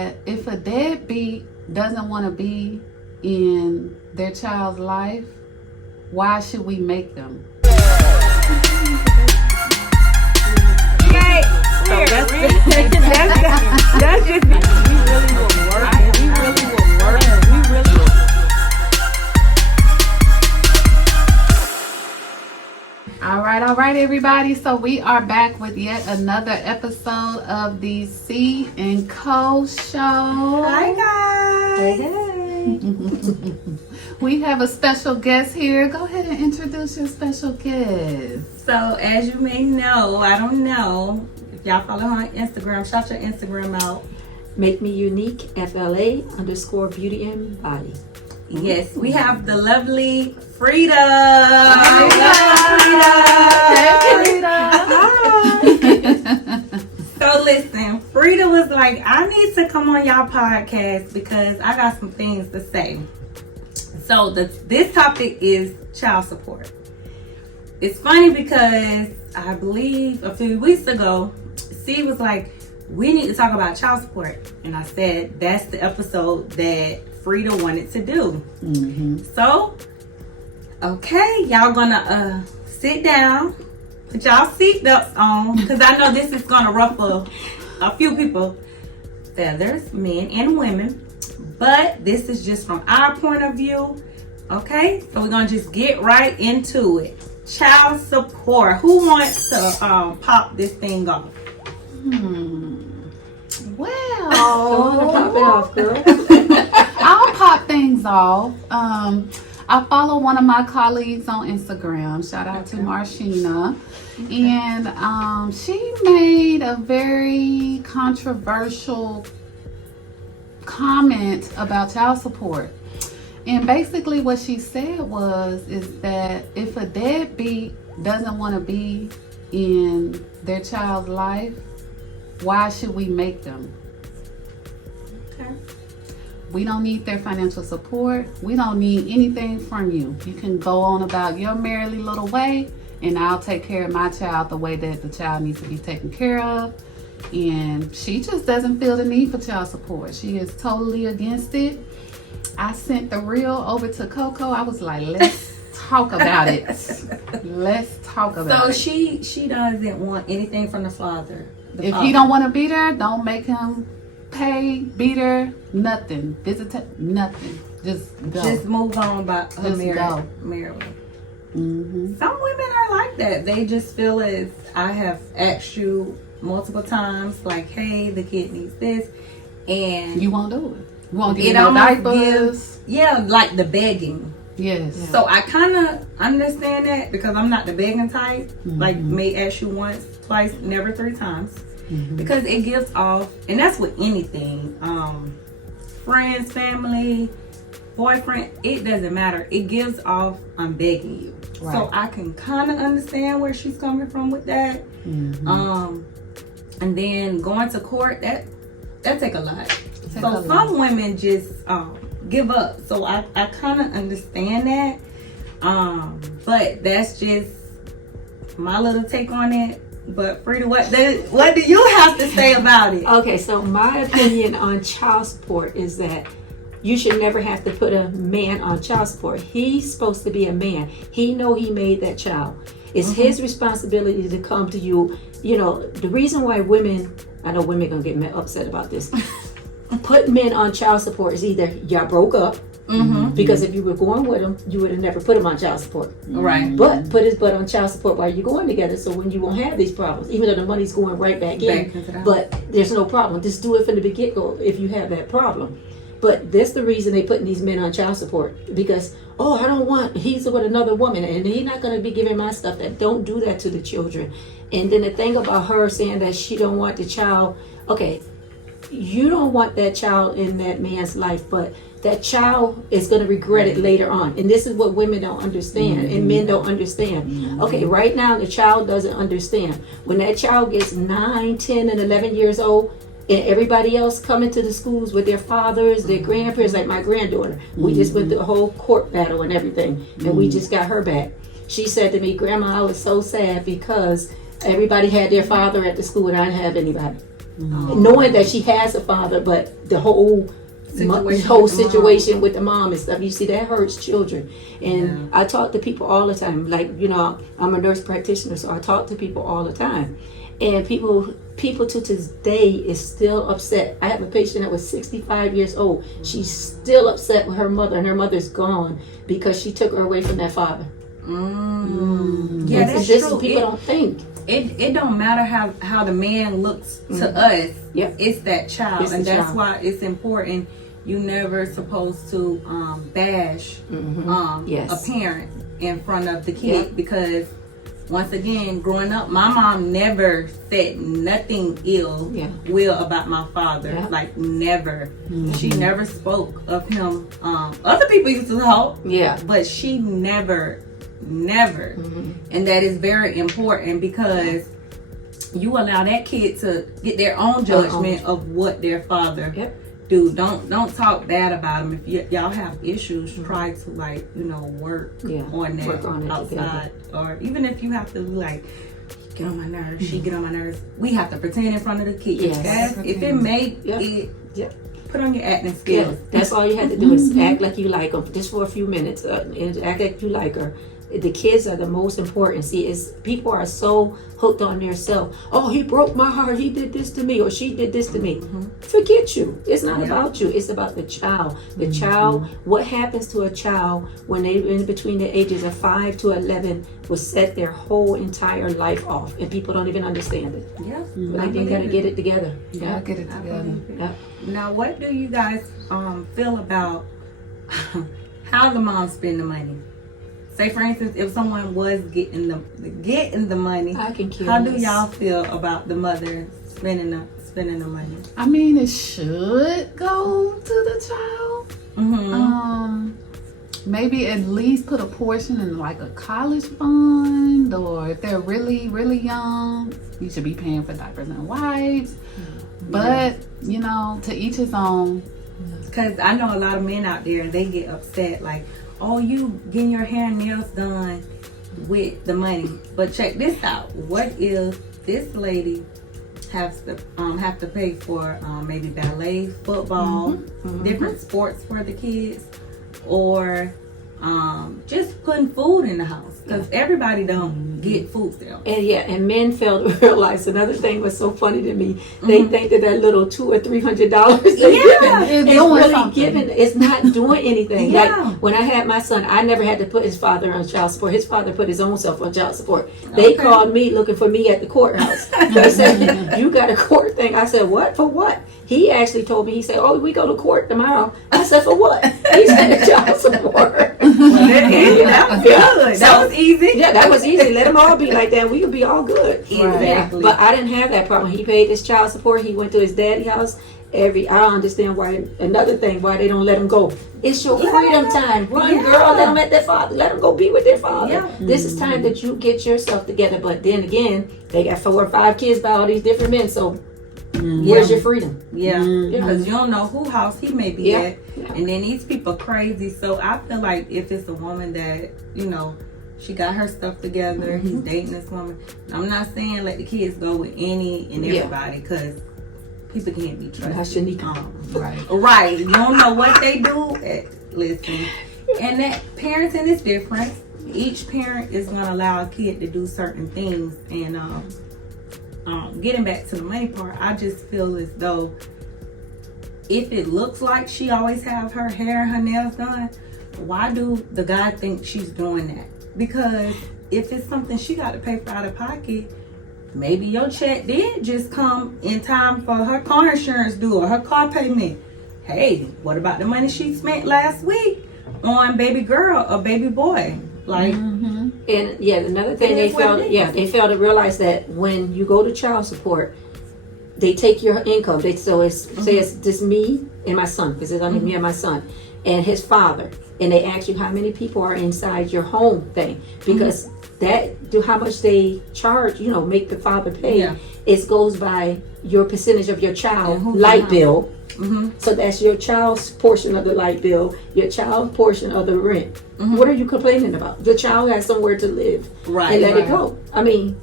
If a deadbeat doesn't want to be in their child's life, why should we make them? Okay, so that's just we really will work. We really will work. We really will. All right, everybody. So we are back with yet another episode of the C and Co show. Hi guys. Hey. We have a special guest here. Go ahead and introduce your special guest. So as you may know, I don't know if y'all follow her on Instagram. Shout your Instagram out. Make me unique, FLA_beauty and body. Yes, we have the lovely Frida. So listen, Frida was like, I need to come on y'all podcast because I got some things to say. So this topic is child support. It's funny because I believe a few weeks ago, C was like, we need to talk about child support. And I said, that's the episode that Frida wanted to do. Mm-hmm. So, okay, y'all gonna sit down, put y'all seatbelts on, because I know this is gonna ruffle a few people feathers, men and women. But this is just from our point of view. Okay, so we're gonna just get right into it. Child support. Who wants to pop this thing off? Well, Pop it off, girl. I'll pop things off. I follow one of my colleagues on Instagram. Shout out to Marshina. And she made a very controversial comment about child support. And basically what she said is that if a deadbeat doesn't want to be in their child's life, why should we make them? Okay. We don't need their financial support. We don't need anything from you. You can go on about your merrily little way, and I'll take care of my child the way that the child needs to be taken care of. And she just doesn't feel the need for child support. She is totally against it. I sent the reel over to CoCo. I was like, let's talk about it. Let's talk about it. So she doesn't want anything from the father. If he don't want to be there, don't make him pay, be there, nothing. Visit, nothing. Just go. Just move on about her Just go. marriage. Mm-hmm. Some women are like that. They just feel as I have asked you multiple times, like, hey, the kid needs this, and You won't do it. You won't give it no almost diapers. like the begging. Yes. Yeah. So I kind of understand that because I'm not the begging type. Mm-hmm. Like, may ask you once, twice, never 3 times. Mm-hmm. Because it gives off, and that's with anything, friends, family, boyfriend, it doesn't matter. It gives off, I'm begging you. Right. So I can kind of understand where she's coming from with that. Mm-hmm. And then going to court, that take a lot. Take So a lot. some women just give up. So I kind of understand that. But that's just my little take on it. But Frida, what do you have to say about it? Okay, so my opinion on child support is that you should never have to put a man on child support. He's supposed to be a man. He know he made that child. It's his responsibility to come to you. You know, the reason why women, I know women gonna get upset about this, put men on child support is either y'all broke up, because if you were going with him, you would have never put him on child support. Right. But put his butt on child support while you're going together, so when you won't have these problems, even though the money's going right back in, into the house. but there's no problem. Just do it from the get-go if you have that problem. But that's the reason they putting these men on child support, because I don't want, he's with another woman and he's not going to be giving my stuff. That don't do that to the children. And then the thing about her saying that she don't want the child, okay, you don't want that child in that man's life, but that child is going to regret it later on. And this is what women don't understand and men don't understand. Okay, right now the child doesn't understand. When that child gets 9, 10, and 11 years old, and everybody else coming to the schools with their fathers, their grandparents, like my granddaughter. We just went through a whole court battle and everything, and we just got her back. She said to me, Grandma, I was so sad because everybody had their father at the school and I didn't have anybody. knowing that she has a father, but the whole situation with the mom and stuff, you see, that hurts children. And I talk to people all the time, like, you know, I'm a nurse practitioner, so I talk to people all the time, and people to this day is still upset. I have a patient that was 65 years old. She's still upset with her mother, and her mother's gone because she took her away from that father. Yeah, that's true. People don't think. It don't matter how the man looks to us. Yep. It's that child, It's and the that's child. why it's important. You never supposed to bash Yes. a parent in front of the kid, because once again, growing up, my mom never said nothing ill will about my father. Yeah. Like, never. She never spoke of him. Other people used to talk, but she never. And that is very important, because you allow that kid to get their own judgment of what their father do. Don't talk bad about them. If y'all have issues, try to, like, you know, work on that outside, or even if you have to, like, get on my nerves, she get on my nerves, we have to pretend in front of the kids. If it make it put on your acting skills. That's all you have to do is act like you like them just for a few minutes, and act like you like her. The kids are the most important. See, people are so hooked on their self. Oh, he broke my heart. He did this to me, or she did this to me. Forget you. It's not about you. It's about the child. The child. What happens to a child when they're in between the ages of 5 to 11 will set their whole entire life off, and people don't even understand it. Like, they gotta get it together. Get it together. Now, what do you guys feel about how the mom spend the money? Say, for instance, if someone was getting the money, how do y'all feel about the mother spending the money? I mean, it should go to the child. Maybe at least put a portion in, like, a college fund, or if they're really, really young, you should be paying for diapers and wipes. But, you know, to each his own. Because I know a lot of men out there, they get upset, like, oh, you getting your hair and nails done with the money. But check this out. What if this lady have to pay for maybe ballet, football, different sports for the kids, or just putting food in the house? Because everybody don't get food stamps. And men fail to realize another thing was so funny to me. They think that little $200 or $300 it's not doing anything. Like, when I had my son, I never had to put his father on child support. His father put his own self on child support. They called me looking for me at the courthouse. They said, you got a court thing. I said, what? For what? He actually told me, he said, oh, we go to court tomorrow. I said, for what? He said, child support. That was good. That was easy. Yeah, that was easy. Let them all be like that. We could be all good. Exactly. But I didn't have that problem. He paid his child support. He went to his daddy's house. I don't understand why. Another thing, why they don't let him go. It's your freedom time. Run, girl. Let them at their father. Let them go be with their father. This is time that you get yourself together. But then again, they got 4 or 5 kids by all these different men. So where's your freedom? Because you don't know who house he may be at. And then these people crazy. So I feel like if it's a woman that, you know, she got her stuff together, he's dating this woman. I'm not saying let the kids go with any and everybody, because people can't be trusted. Right. You don't know what they do. Listen. And that parenting is different. Each parent is going to allow a kid to do certain things. And getting back to the money part, I just feel as though if it looks like she always have her hair and her nails done, why do the guy think she's doing that? Because if it's something she got to pay for out of pocket, maybe your check did just come in time for her car insurance due or her car payment. Hey, what about the money she spent last week on baby girl or baby boy? Like, and another thing they fail to realize that when you go to child support, they take your income. Say it's just me and my son, because it's only me and my son and his father, and they ask you how many people are inside your home thing, because how much they charge, make the father pay. It goes by your percentage of your child light bill. So that's your child's portion of the light bill, your child's portion of the rent. What are you complaining about? Your child has somewhere to live, and let it go. I mean,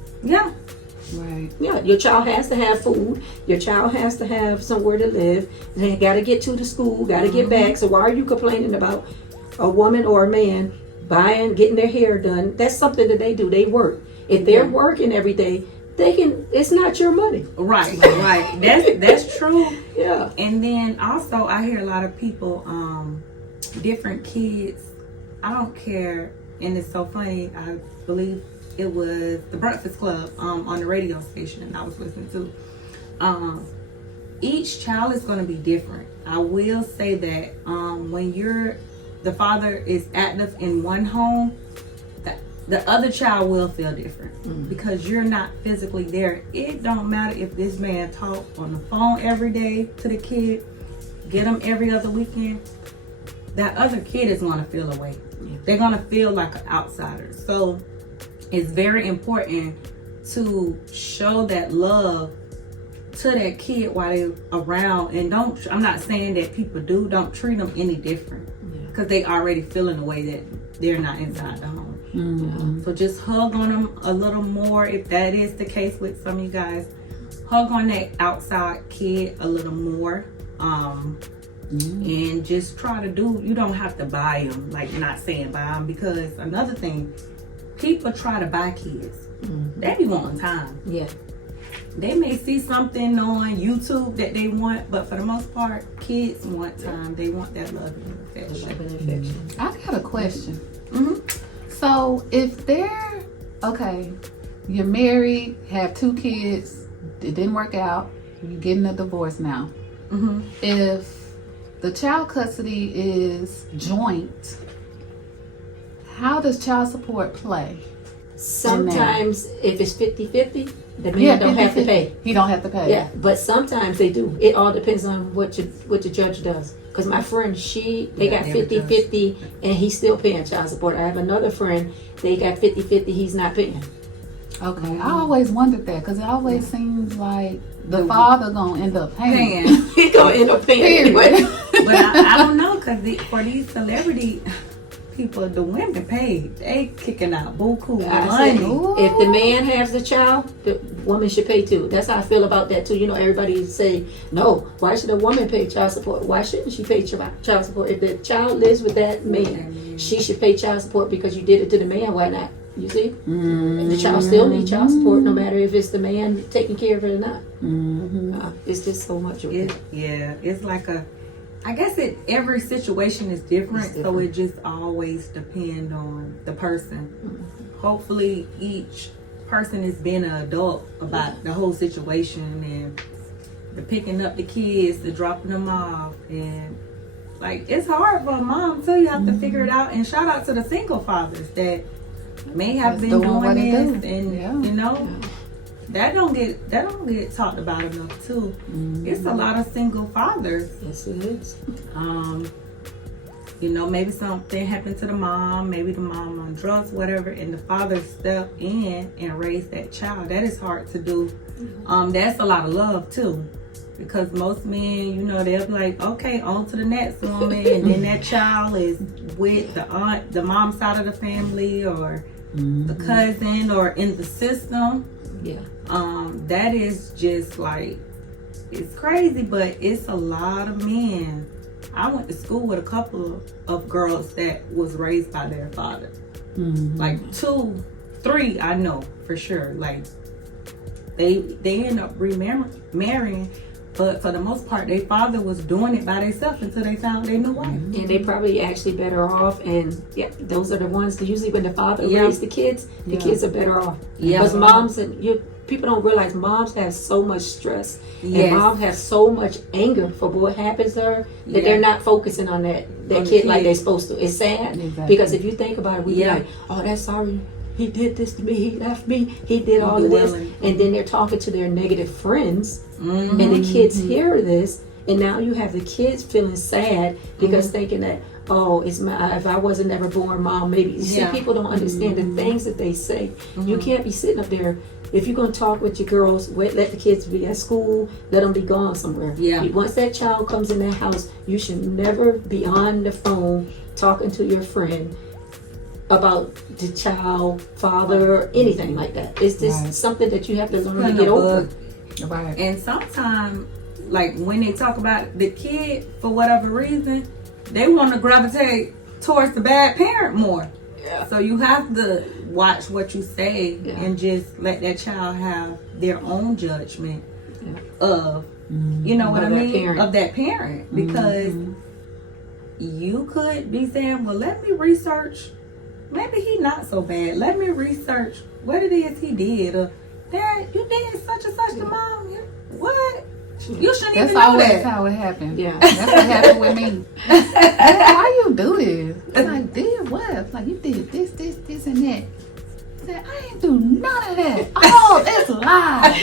Right. Yeah, your child has to have food. Your child has to have somewhere to live. They got to get to the school, got to get back. So why are you complaining about a woman or a man getting their hair done? That's something that they do. They work. If they're working every day, they can. It's not your money. Right. That's true. Yeah. And then also, I hear a lot of people, different kids. I don't care, and it's so funny. I believe it was the Breakfast Club on the radio station I was listening to. Each child is going to be different. I will say that when the father is active in one home, the other child will feel different because you're not physically there. It don't matter if this man talk on the phone every day to the kid, get them every other weekend. That other kid is going to feel away. They're going to feel like an outsider. So it's very important to show that love to that kid while they're around. And I'm not saying that people don't treat them any different because they already feel in a way that they're not inside the home. So just hug on them a little more if that is the case with some of you guys. Hug on that outside kid a little more. And just try to you don't have to buy them, like not saying buy them, because another thing, people try to buy kids. They be wanting time. Yeah. They may see something on YouTube that they want, but for the most part, kids want time. They want that love and affection. I got a question. So if you're married, have 2 kids, it didn't work out, you're getting a divorce now. If the child custody is joint, how does child support play? Sometimes if it's 50-50, the man don't have to pay. He don't have to pay. Yeah, but sometimes they do. It all depends on what the judge does. Because my friend, they got 50-50 and he's still paying child support. I have another friend, they got 50-50, he's not paying. Okay, I always wondered that because it always seems like the father gonna end up paying. He gonna end up paying anyway. But I don't know, because for these celebrity people, the women pay. They kicking out buku money. If the man has the child, the woman should pay too. That's how I feel about that too. You know, everybody say, no, why should a woman pay child support? Why shouldn't she pay child support? If the child lives with that man, she should pay child support because you did it to the man. Why not? You see? And the child still needs child support no matter if it's the man taking care of it or not. It's just so much of it. Yeah, it's like I guess every situation is different, so it just always depends on the person. Hopefully each person is being an adult about the whole situation, and the picking up the kids, the dropping them off, and like it's hard for a mom too. You have to figure it out. And shout out to the single fathers that may have been doing this, and you know. That don't get talked about enough too. It's a lot of single fathers. Yes, it is. You know, maybe something happened to the mom, maybe the mom on drugs, whatever, and the father stepped in and raised that child. That is hard to do. That's a lot of love too, because most men, you know, they'll be like, okay, on to the next woman, and then that child is with the aunt, the mom side of the family, or the cousin, or in the system. Yeah. That is just like, it's crazy, but it's a lot of men. I went to school with a couple of girls that was raised by their father. Like 2, 3, I know for sure. Like they end up remarrying, but for the most part, their father was doing it by themselves until they found their new wife. And they probably actually better off. And yeah, those are the ones that usually when the father raised the kids are better off. Because moms people don't realize moms have so much stress, and moms have so much anger for what happens to her that they're not focusing on that kid like they're supposed to. It's sad because if you think about it, we be like, oh, that's sorry. He did this to me. He left me. He did all of this. And then they're talking to their negative friends. And the kids hear this. And now you have the kids feeling sad because thinking that, oh, if I wasn't ever born, mom, maybe. You see, people don't understand the things that they say. You can't be sitting up there. If you're going to talk with your girls, let the kids be at school. Let them be gone somewhere. Once that child comes in that house, you should never be on the phone talking to your friend. about the child, father, or anything like that. It's just Right. something that you have to learn to Putting get a over. bug. Right. And sometimes, like when they talk about the kid, for whatever reason, they want to gravitate towards the bad parent more. Yeah. So you have to watch what you say Yeah. and just let that child have their own judgment Yeah. of, you know what Of I that mean, parent. of that parent, because you could be saying, well, let me research. Maybe he not so bad. Let me research what it is he did. Or, Dad, you did such and such to mom. What? You shouldn't That's even know always that. how it happened. Yeah. That's what happened with me. Dad, why you do this? I'm like, did what? It's like, you did this, and that. I said, I ain't do none of that. Oh, it's lies.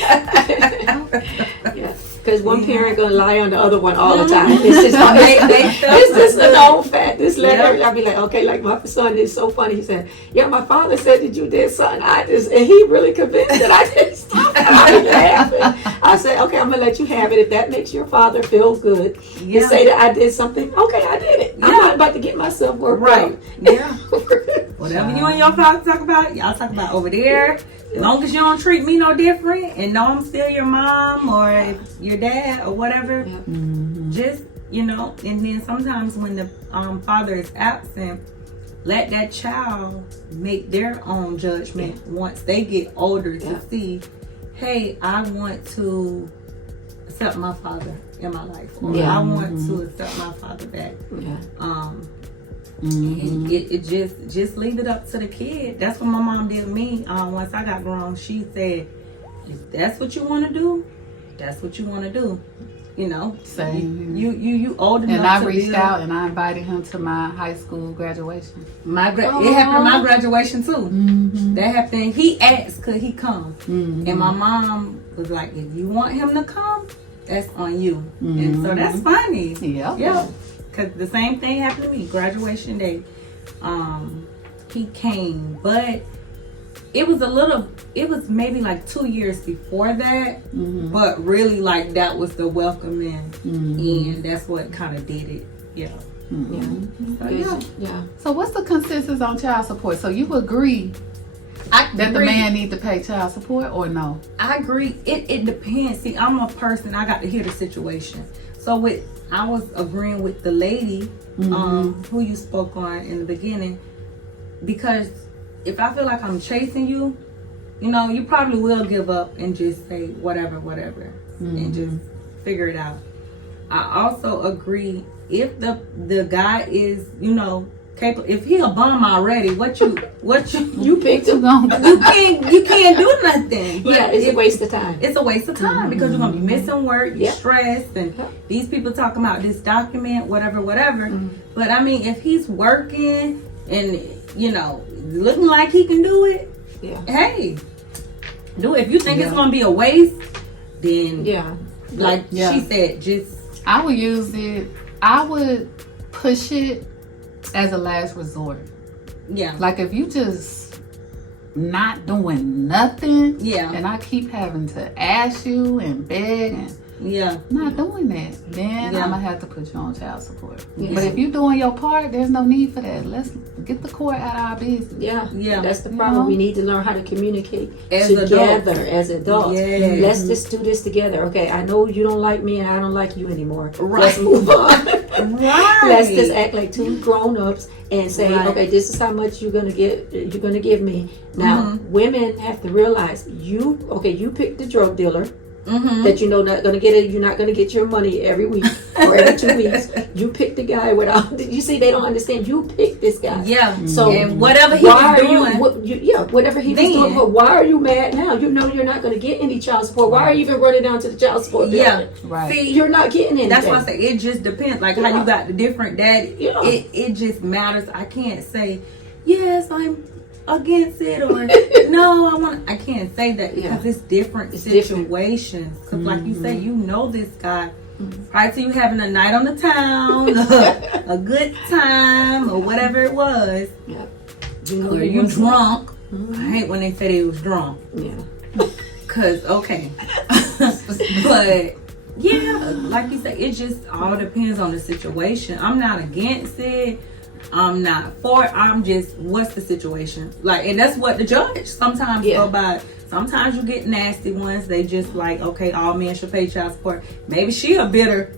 Yeah, because one parent gonna lie on the other one all the time. It's just They it's just an old fat. This letter, Yeah. I'll be like, okay, like my son is so funny. He said, yeah, my father said that you did something. And he really convinced that I did something. I be laughing. I said, okay, I'm gonna let you have it if that makes your father feel good. Yeah. And say that I did something. Okay, I did it. I'm Yeah. not about to get myself worked Right. out. Yeah. Whatever you and your father talk about, y'all talk about over there. As long as you don't treat me no different and know I'm still your mom or your dad or whatever, Yeah. just, you know, and then sometimes when the father is absent, let that child make their own judgment once they get older to Yeah. see, hey, I want to accept my father in my life, or Yeah. I want to accept my father back. Yeah. And it just leave it up to the kid. That's what my mom did me. Once I got grown, she said, if that's what you want to do, that's what you want to do. You know, Same. you old enough And I to reached build. out and I invited him to my high school graduation. It happened at my graduation too. Mm-hmm. That happened. He asked, could he come? Mm-hmm. And my mom was like, if you want him to come, that's on you. And so that's funny. Yep. Yeah. Because the same thing happened to me. Graduation day. He came. But it was maybe like 2 years before that. But really, like, that was the welcoming. And that's what kind of did it. Yeah. So, yeah. Yeah. So what's the consensus on child support? So you agree that the agree. man need to pay child support or no? I agree. It depends. See, I'm a person. I got to hear the situation. So I was agreeing with the lady who you spoke on in the beginning, because if I feel like I'm chasing you, you know, you probably will give up and just say whatever, and just figure it out. I also agree if the guy is, you know, capable. If he a bum already, what you You picked him. you can't do nothing. But Yeah, it's a if- waste of time. It's a waste of time because you're gonna be missing work, you're Yeah. stressed, and these people talking about this document, whatever. Mm-hmm. But I mean, if he's working and, you know, looking like he can do it, Yeah. hey, do it. If you think it's gonna be a waste, then Yeah. like Yeah. she said, just I would use it. I would push it as a last resort. yeah, Like if you just not doing nothing, yeah, and I keep having to ask you and beg and yeah, not doing that, then Yeah. I'm gonna have to put you on child support. Yeah. But if you're doing your part, there's no need for that. Let's get the court out of our business. Yeah. Yeah. That's the You problem. know? We need to learn how to communicate As together adults. as adults. Yes. Let's just do this together. Okay, I know you don't like me and I don't like you anymore. Right. Let's move on. right. Let's just act like two grown-ups and say, Right. okay, this is how much you're gonna give me. Now, women have to realize you pick the drug dealer that you know not gonna get it. You're not gonna get your money every week or every 2 weeks. You pick the guy without. You see, they don't understand. You pick this guy. Yeah. So and whatever he why was are doing, whatever he was then- doing. But why are you mad now? You know you're not going to get any child support. Why are you even running down to the child support building? yeah. Right. See, You're not getting anything. that's why I say it just depends. Like how Yeah. you got the different daddy. Yeah. It just matters. I can't say yes, I'm against it, or no, I can't say that because Yeah. it's different It's different. situations. Because like you say, you know this guy. Prior to you having a night on the town, a good time, or whatever it was, Yeah. You know or he you wasn't. drunk. I hate when they say they was drunk. Yeah. Cause okay, but yeah, like you said, it just all depends on the situation. I'm not against it. I'm not for it. I'm just, what's the situation? Like, and that's what the judge sometimes go by. Sometimes you get nasty ones. They just like, okay, all men should pay child support. Maybe she a bitter,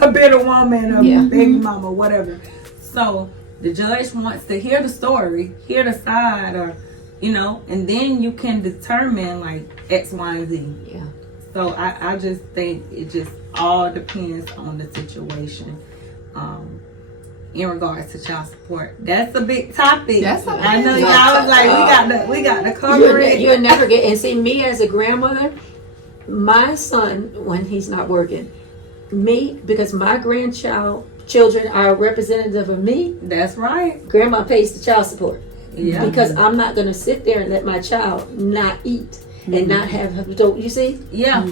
a bitter woman, or baby mama, whatever. So the judge wants to hear the story, hear the side, or, you know, and then you can determine like X, Y, and Z. Yeah. So I just think it just all depends on the situation. In regards to child support, that's a big topic. I know y'all was like, we got to cover it. You'll never get. And see, me as a grandmother, my son, when he's not working, because my children are a representative of me. That's right. Grandma pays the child support. Yeah. Because I'm not going to sit there and let my child not eat and not have. Don't you see? Yeah.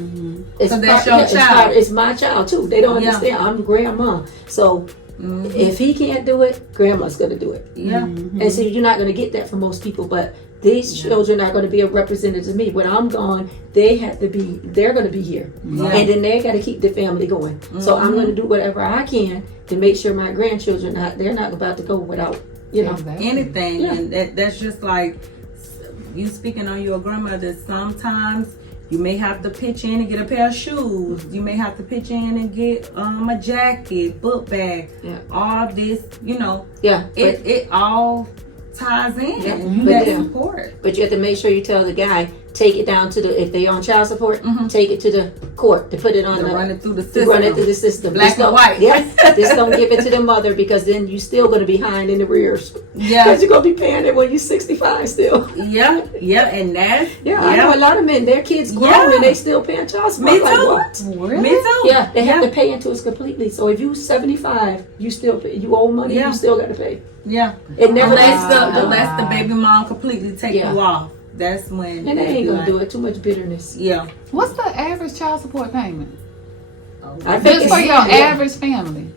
It's so that's your child. It's my child too. They don't understand. I'm grandma. So if he can't do it, grandma's going to do it. Yeah. And so you're not going to get that from most people. But these children are going to be a representative of me. When I'm gone, they're going to be here. Yeah. And then they got to keep the family going. So I'm going to do whatever I can to make sure my grandchildren, they're not about to go without, anything. Yeah. And that's just like, you speaking on your grandmother, sometimes you may have to pitch in and get a pair of shoes. You may have to pitch in and get a jacket, book bag, all this, Yeah. It all ties in. Yeah. You got support. But you have to make sure you tell the guy, take it down to if they on child support, take it to the court to put it on run it through the system. Run it through the system. Black and white. Just don't give it to the mother, because then you still going to be behind in the rears. Yeah. Because you're going to be paying it when you're 65 still. Yeah. And that's... I know a lot of men, their kids grown and they still paying child support. Me too. Like, what? Really? Me too. Yeah, they have to pay into it completely. So if you 75, you still pay, you owe money, you still got to pay. Yeah. It never unless the baby mom completely take you off. That's when. And they ain't gonna do it. Too much bitterness. Yeah. What's the average child support payment? I think Just for your average family.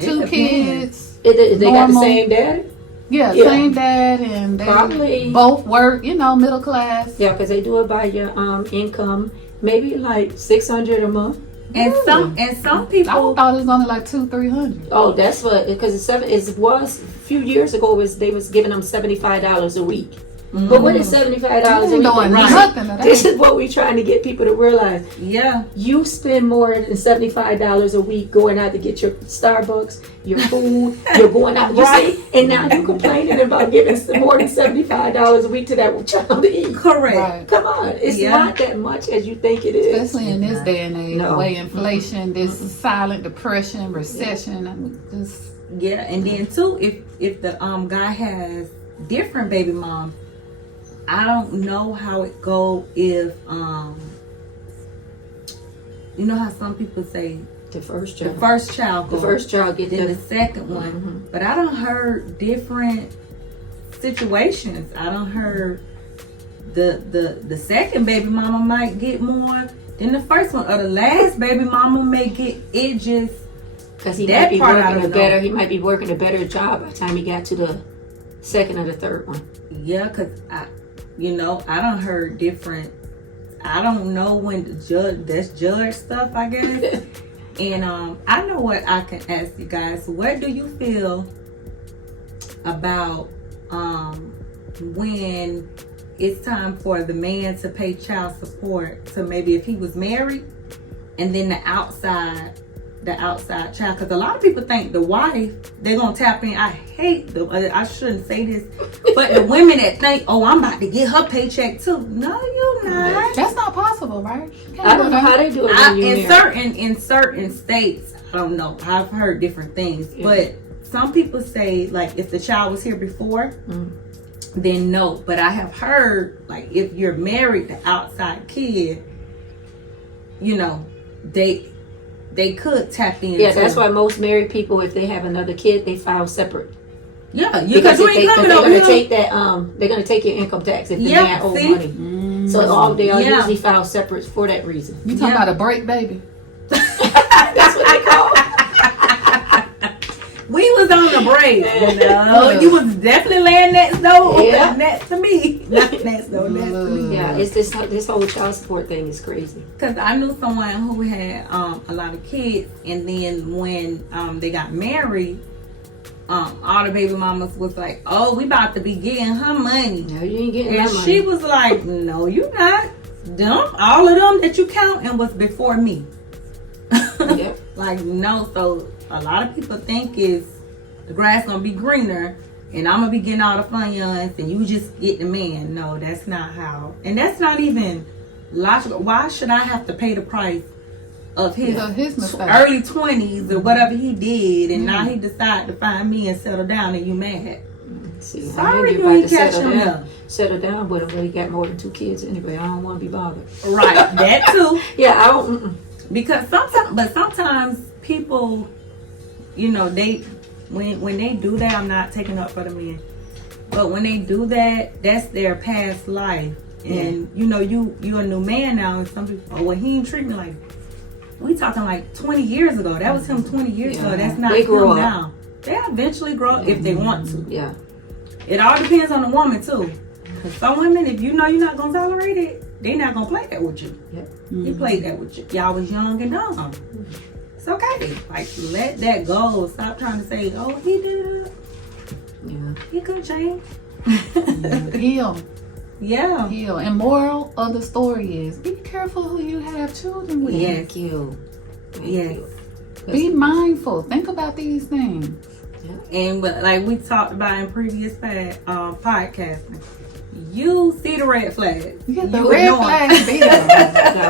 2 kids. They got the same daddy? Yeah, same dad, and they probably both work, middle class. Yeah, because they do it by your income. Maybe like $600 a month. And some people, I thought it was only like $200-300. Oh, that's what, because it was a few years ago. They was giving them $75 a week. But what is $75 a week? Nothing. This is what we're trying to get people to realize. Yeah, you spend more than $75 a week going out to get your Starbucks, your food. You're going out, you see, and now you're complaining about giving more than $75 a week to that child to eat. Correct. Right. Come on, it's not that much as you think it is. Especially in this day and age, the way inflation, this silent depression, recession, and then too, if the guy has different baby moms, I don't know how it go if you know how some people say the first child go, the first child get then the second one, but I done heard different situations. I done heard the second baby mama might get more than the first one, or the last baby mama may get it just because he might be working a better job by the time he got to the second or the third one. Yeah, because I done heard different. I don't know when that's judge stuff, I guess. And I know what I can ask you guys. What do you feel about when it's time for the man to pay child support to maybe if he was married, and then the outside child? Because a lot of people think the wife, they're gonna tap in. I shouldn't say this, but the women that think, oh, I'm about to get her paycheck too. No, you're not. That's not possible, right? I don't know how they do it. In certain states, I don't know. I've heard different things, but some people say like if the child was here before, then no. But I have heard like if you're married to outside kid, they could tap in. Yeah, that's why most married people, if they have another kid, they file separate. Yeah, because they're gonna take that. They're gonna take your income tax if the man owes money. So they are usually file separate for that reason. You talking about a break, baby? That's what they call it. We was on the break. You was definitely laying next door. Next to me. Not next door, next to me. Yeah, it's this whole child support thing is crazy. Because I knew someone who had a lot of kids, and then when they got married, all the baby mamas was like, "Oh, we about to be getting her money." No, you ain't getting And my money. she was like, "No, you not. Them, all of them that you count and was before me." Yep. Like, no. So a lot of people think is the grass gonna be greener, and I'm gonna be getting all the funds, and you just get the man. No, that's not how. And that's not even logical. Why should I have to pay the price of his mistake. early 20s or whatever he did, and now he decided to find me and settle down, and you mad? See, Sorry, I you about ain't to catch settle him down. up. Settle down with him, but he got more than 2 kids anyway. I don't want to be bothered. Right, that too. Yeah, I don't. Because sometimes people, they when they do that, I'm not taking up for the men, but when they do that, that's their past life, and you a new man now, and some people, oh well, he ain't treat me like. We talking like 20 years ago. That was him 20 years ago. That's not They him grow up. now. They eventually grow up if they want to. Yeah. It all depends on the woman too. Because some women, if you know you're not gonna tolerate it, they're not gonna play that with you. Yep. He played that with you. Y'all was young and dumb. It's okay. Like, let that go. Stop trying to say, oh, he did. Yeah. He could change. Heal. Yeah. Heal. And moral of the story is be careful who you have children with. Yes. Thank you. Thank Yes. you. Be mindful. Think about these things. And like we talked about in previous podcasting, you see the red flags. Yeah, the You red ignore flags be there.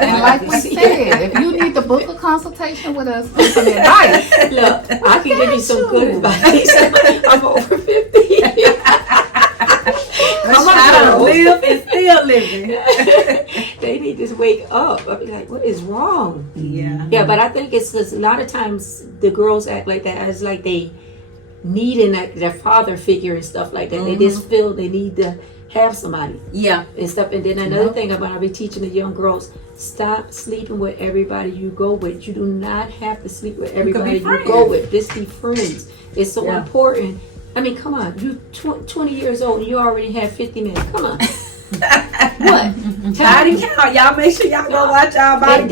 And like we said, if you need to book a consultation with us for some advice, Look, I can give you some good advice. I'm over 50. Come on, live and still living. They need to wake up. I'll be like, what is wrong? Yeah. Yeah, but I think it's because a lot of times the girls act like that as like they needing their father figure and stuff like that. They just feel they need to have somebody. Yeah. And stuff. And then another thing I'm going to be teaching the young girls, stop sleeping with everybody you go with. You do not have to sleep with everybody you go with. Just be friends. It's so important. I mean, come on. You 20 years old and you already have 50 men. Come on. What? Body count. Y'all make sure y'all go watch y'all body And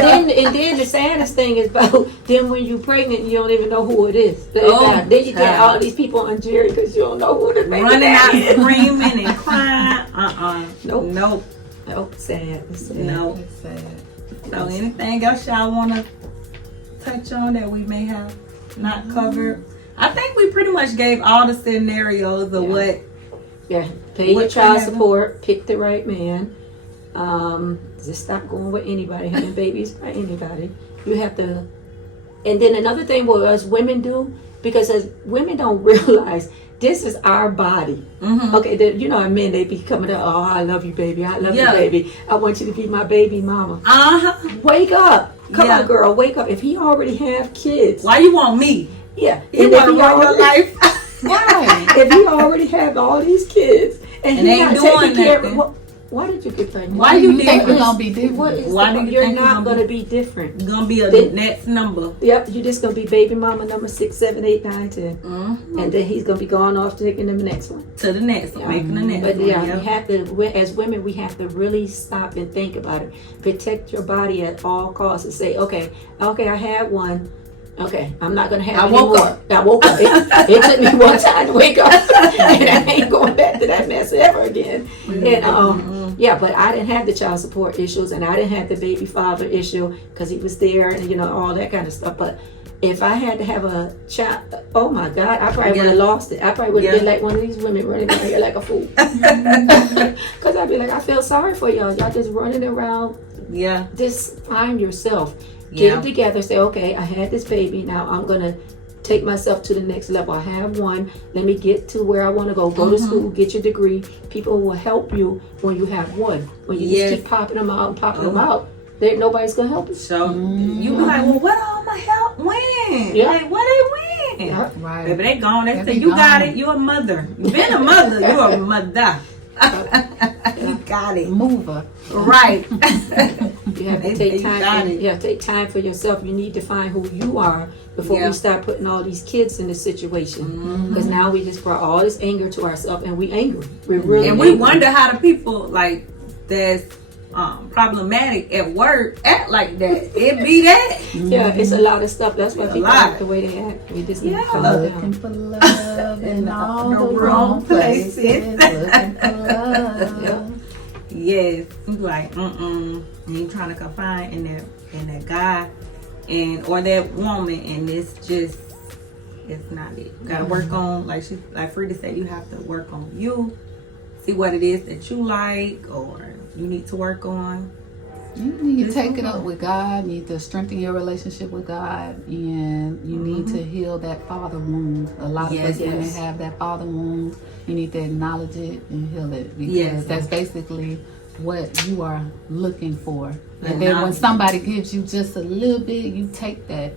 count. then the saddest thing is about then when you pregnant you don't even know who it is. Oh, Then you get all these people on Jerry because you don't know who the baby running out is. screaming and crying. Nope. Nope. Sad. It's sad. No. it's sad. So anything else y'all want to touch on that we may have not covered? I think we pretty much gave all the scenarios of what. Yeah, pay your What child can happen? support, pick the right man. Just stop going with anybody, having babies by anybody. You have to, and then another thing what us women do, because as women don't realize this is our body. Okay, and men they be coming up, oh, I love you, baby, I love you, baby, I want you to be my baby mama. Wake up, come on, girl, wake up. If he already have kids, Why you want me? yeah, You want to run your life? Right. if you already have all these kids and And he ain't not doing taking care of nothing. why did you get pregnant? Why you think think we're gonna be different? What is Why do you you're think we're not gonna gonna be different? Gonna be a Then- next number. Yep, you're just gonna be baby mama number 6, 7, 8, 9, 10, and then he's gonna be going off taking the next one. To the next one, making the next But one. yeah, you have to. As women, we have to really stop and think about it. Protect your body at all costs and say, okay, I had one. Okay, I'm not gonna have. I any woke more. up. I woke up. It took me one time to wake up, and I ain't going back to that mess ever again. And yeah, but I didn't have the child support issues, and I didn't have the baby father issue because he was there, and all that kind of stuff. But if I had to have a child, oh my God, I probably would have lost it. I probably would have been like one of these women running around here like a fool. Because I'd be like, I feel sorry for y'all. Y'all just running around. Yeah. Just find yourself. Get it together. Say, okay, I had this baby. Now I'm going to take myself to the next level. I have one. Let me get to where I want to go. Go to school, get your degree. People will help you when you have one. When you just keep popping them out and popping them out, nobody's going to help you. So you be like, well, what all my help win? Yeah. Like, what they win? Yeah. Right. Baby, they gone. They They say, be you got gone. it. You're a mother. You've been a mother. You're a mother. You got it. Mover. Right. You have to take time. You have to take time for yourself. You need to find who you are before we start putting all these kids in this situation. Because now we just brought all this anger to ourselves, and we angry. We're really And angry. we wonder how the people like that's problematic at work, act like that. It be that. Yeah, it's a lot of stuff. That's why It's a people lot. act the way they act. We just need to Yeah. calm down. Looking for love in all the the wrong wrong places. places. Looking for love. Yeah. Yes, you like and you trying to confide in that guy or that woman, and it's not it. You gotta work on, like Frida said, you have to work on you, see what it is that you like or you need to work on. You need to take it up with God. You need to strengthen your relationship with God, and you need to heal that father wound. A lot of us women have that father wound. You need to acknowledge it and heal it, because that's basically what you are looking for. And then when somebody gives you just a little bit, you take that.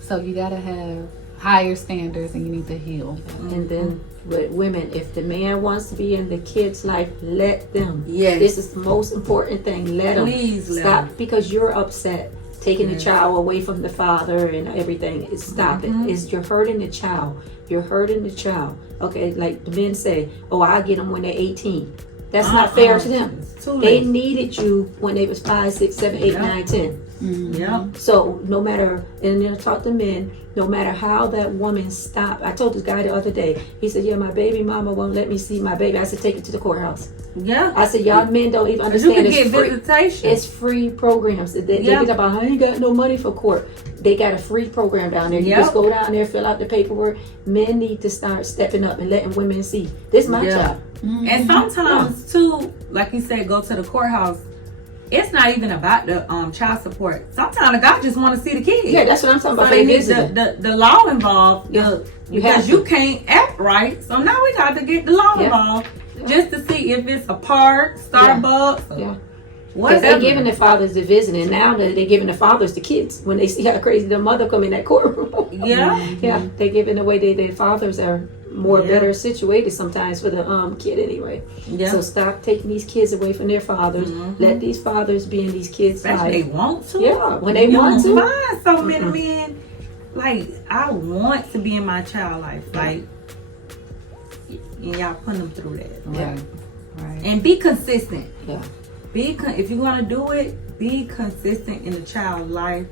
So you gotta have higher standards, and you need to heal. And then with women, if the man wants to be in the kid's life, let them. Yes. This is the most important thing. Let them. Please let Stop, them. because you're upset. Taking the child away from the father and everything. Stop it. You're hurting the child. You're hurting the child. Okay, like the men say, oh, I'll get them when they're 18. That's not fair to them. They needed you when they was 5, 6, 7, 8, 9, 10. Yeah. So no matter, and then I talk to men, no matter how that woman stopped. I told this guy the other day, he said, yeah, my baby mama won't let me see my baby. I said, take it to the courthouse. Yeah. I said, y'all men don't even understand. You can it's get free. visitation. It's free programs. They get about, I ain't got no money for court. They got a free program down there. You just go down there, fill out the paperwork. Men need to start stepping up and letting women see. This is my job. And sometimes too, like you said, go to the courthouse. It's not even about the child support. Sometimes the guy just want to see the kid. Yeah, that's what I'm talking about. So they need the law involved. Because you can't act right. So now we got to get the law involved just to see if it's a park, Starbucks, or because they're whatever. giving the fathers the visit, and now they're giving the fathers the kids when they see how crazy the mother come in that courtroom. Yeah. They're giving away their fathers are more better situated sometimes for the kid anyway. So stop taking these kids away from their fathers. Let these fathers be in these kids' lives. Especially they want to. Yeah, when they want to. Find so many men. Like, I want to be in my child life. Like, and y'all put them through that. Right. And be consistent. Yeah. If you're gonna do it, be consistent in the child life.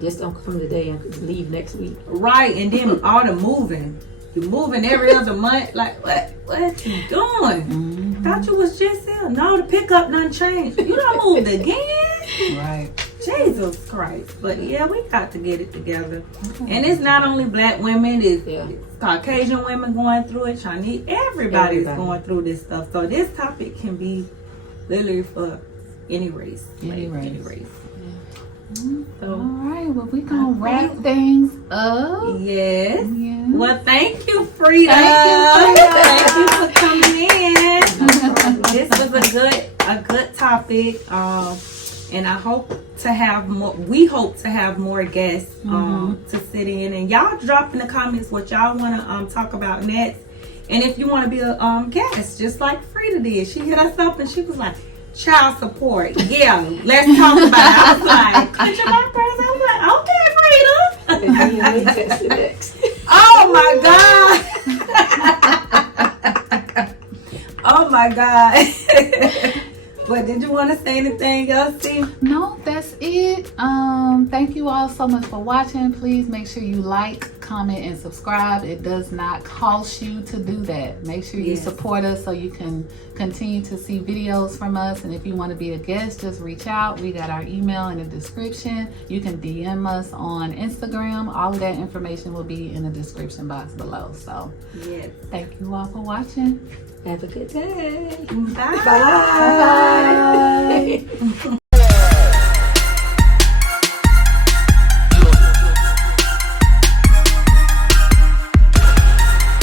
Just don't come today and leave next week. Right, and then all the moving. You're moving every other month. Like, what you doing? Thought you was just here. No, the pickup done changed. You done moved again? Right. Jesus Christ. But yeah, we got to get it together. And it's not only black women, it's Caucasian women going through it, Chinese, everybody's going through this stuff. So this topic can be literally for any race. Any race. So, all right, well, we gonna wrap things up. Yes. Yeah. Well, thank you, Frida. Thank you for coming in. This was a good topic. And I hope to have more. We hope to have more guests to sit in, and y'all drop in the comments what y'all want to talk about next. And if you want to be a guest, just like Frida did, she hit us up and she was like, child support. Yeah, let's talk about it. I was like, could you like first? I was like, okay, Frida. And then we test it next. Oh my God. Oh my God. But did you want to say anything else, Steve? No, that's it. Thank you all so much for watching. Please make sure you like, comment, and subscribe. It does not cost you to do that. Make sure you support us so you can continue to see videos from us. And if you want to be a guest, just reach out. We got our email in the description. You can DM us on Instagram. All of that information will be in the description box below. So thank you all for watching. Have a good day. Bye. Bye.